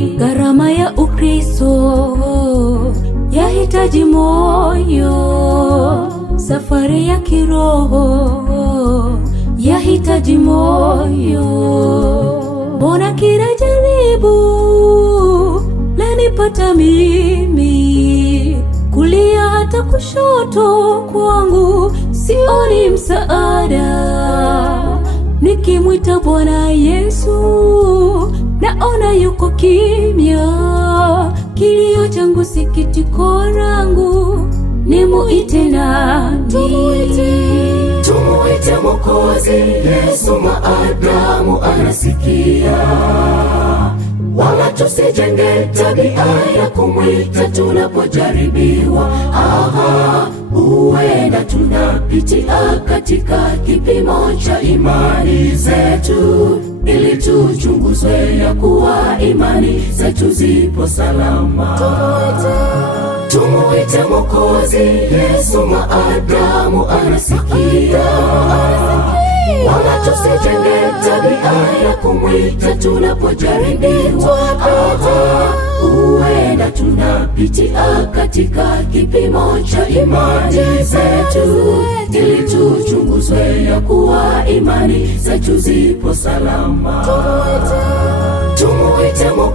Gharama ya Ukristo yahitaji moyo, safari ya kiroho yahitaji moyo. Mbona kila jaribu lanipata mimi, kulia hata kushoto kwangu sioni msaada. Nikimwita Bwana Yesu naona yuko kimya, kilio changu sikitiko langu, nimuite nani? Tumuite Mwokozi Yesu, maadamu anasikia. Wala tusijenge tabia ya kumwita tunapojaribiwa. Huenda tunapitia katika kipimo cha imani zetu, ili tuchunguzwe ya kuwa imani zetu zipo salama. Tumuite Mwokozi Yesu, maadamu anasikia. Wala tusijenge tabia ya kumwita tunapojaribiwa. Huenda tunapitia katika kipimo cha imani zetu, ili tuchunguzwe ya kuwa imani zetu zipo salama. Tumuite